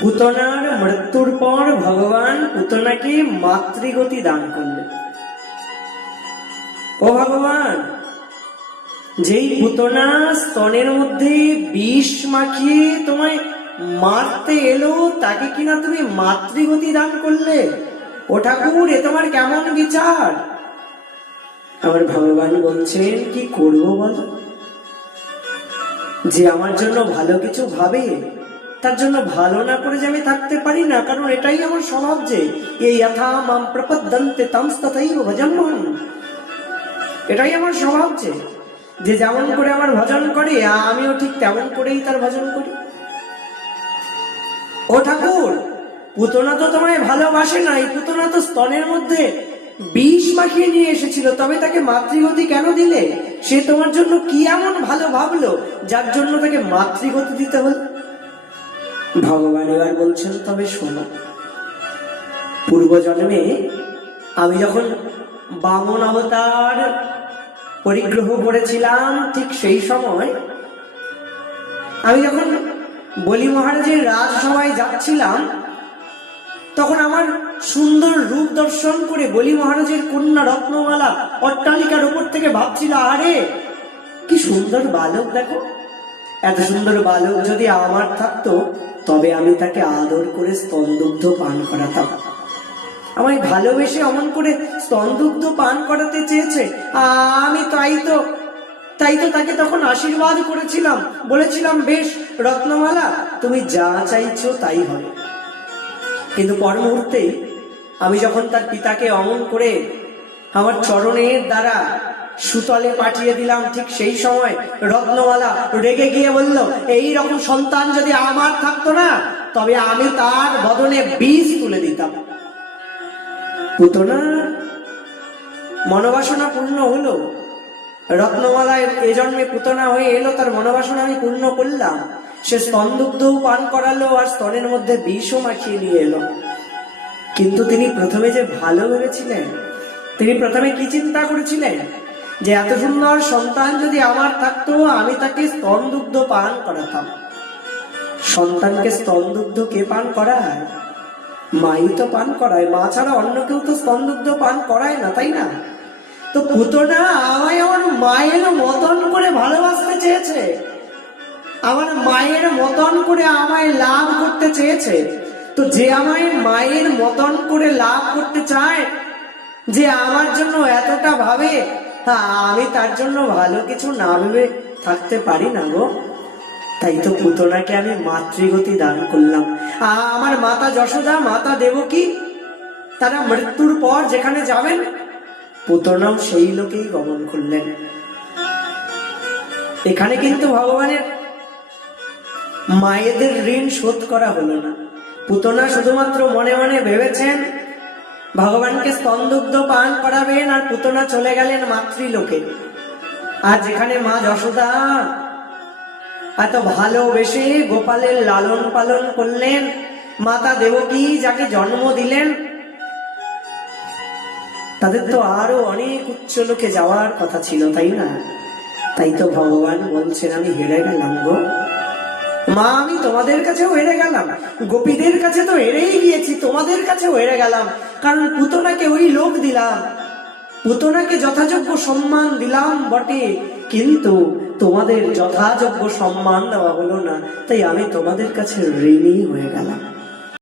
পুতনার মৃত্যুর পর ভগবান পুতনাকে মাতৃগতি দান করলেন। ও ভগবান, যেই পুতনা স্তনের মধ্যে বিষ মাখিয়ে তোমায় মারতে এলো, তাকে কিনা তুমি মাতৃগতি দান করলে। ও ঠাকুর, এ তোমার কেমন বিচার? আমার ভগবান বলছেন, কি করবো বলো? যে আমার জন্য ভালো কিছু ভাবে, তার জন্য ভালো না করে যে আমি থাকতে পারি না, কারণ এটাই আমার স্বভাব। যে এই যথা মাম প্রপদ্যন্তে তমস্তথৈব ভজন্মহং, এটাই আমার স্বভাব। যে যেমন করে আমার ভজন করে, আমিও ঠিক তেমন করেই তার ভজন করি। ও ঠাকুর, পুতনা তো তোমায় ভালোবাসে নাই, পুতনা তো স্তনের মধ্যে বিষ মাখিয়ে নিয়ে এসেছিল, তবে তাকে মাতৃগতি কেন দিলে? সে তোমার জন্য কি এমন ভালো ভাবলো যার জন্য তাকে মাতৃগতি দিতে হল? ভগবান এবার বলছেন, তবে শোনো, পূর্বজন্মে আমি যখন বামন অবতার পরিগ্রহ করেছিলাম, ঠিক সেই সময় আমি যখন বলি মহারাজের রাজসভায় যাচ্ছিলাম, তখন আমার সুন্দর রূপ দর্শন করে বলি মহারাজের কন্যা রত্নমালা অট্টালিকার উপর থেকে ভাবছিল, আরে কি সুন্দর বালক, দেখো, এত সুন্দর বালক যদি আমার থাকতো, তবে আমি তাকে আদর করে স্তনদুগ্ধ পান করাতাম। আমায় ভালোবেসে অমন করে স্তনদুগ্ধ পান করাতে চেয়েছে, আমি তাই তো তাকে তখন আশীর্বাদ করেছিলাম, বলেছিলাম, বেশ রত্নমালা, তুমি যা চাইছো তাই হবে। কিন্তু পর মুহূর্তেই আমি যখন তার পিতাকে অমন করে আমার চরণের দ্বারা সুতলে পাঠিয়ে দিলাম, ঠিক সেই সময় রত্নমালা রেগে গিয়ে বলল, এই রকম সন্তান যদি আমার থাকতো না, তবে আমি তার বদনে বীজ তুলে দিতাম। পুতনা মনোবাসনা পূর্ণ হলো, রত্নমালায় এ জন্মে পুতনা হয়ে এলো, তার মনোবাসনা আমি পূর্ণ করলাম। সে স্তনদুগ্ধও পান করালো আর স্তনের মধ্যে বিষও মাখিয়ে নিয়ে এলো। কিন্তু তিনি প্রথমে যে ভালো ভেবেছিলেন, তিনি প্রথমে কি চিন্তা করেছিলেন? যে এত সুন্দর সন্তান যদি আমার থাকতো, আমি তাকে স্তনদুগ্ধ পান করাতাম। সন্তানকে স্তনদুগ্ধ কে পান করায়? মাই তো পান করায়, মা ছাড়া অন্য কেউ তো স্তনদুগ্ধ পান করায় না, তাই না? তো পুতনা আমায় আমার মায়ের মতন করে ভালোবাসতে চেয়েছে, আমার মায়ের মতন করে আমায় লাভ করতে চেয়েছে। তো যে আমায় মায়ের মতন করে লাভ করতে চায়, যে আমার জন্য এতটা ভাবে, আমি তার জন্য ভালো কিছু না ভেবে থাকতে পারি না গো। তাই তো পুতনাকে আমি মাতৃগতি দান করলাম। আমার মাতা যশোদা, মাতা দেবকী, তারা মৃত্যুর পর যেখানে যাবেন, পুতনাও সেই লোকেই গমন করলেন। এখানে কিন্তু ভগবানের মায়েদের ঋণ শোধ করা হলো না। পুতনা শুধুমাত্র মনে মনে ভেবেছেন ভগবানকে স্তনদুগ্ধ পান করাবেন, আর পুতনা চলে গেলেন মাতৃলোকে। আর যেখানে মা যশোদা এত ভালোবেসে গোপালের লালন পালন করলেন, মাতা দেবকী যাকে জন্ম দিলেন, তাদের তো আরো অনেক উচ্চ লোকে যাওয়ার কথা ছিল, তাই না? তাই তো ভগবান বলছেন, আমি হেরে গেলাম গো মা, আমি তোমাদের কাছেও হেরে গেলাম, গোপীদের কাছে তো হেরেই গিয়েছি, তোমাদের কাছেও হেরে গেলাম। কারণ পুতনাকে ওই লোক দিলাম, পুতনাকে যথাযোগ্য সম্মান দিলাম বটে, কিন্তু তোমাদের যথাযোগ্য সম্মান দেওয়া হলো না, তাই আমি তোমাদের কাছে ঋণী হয়ে গেলাম।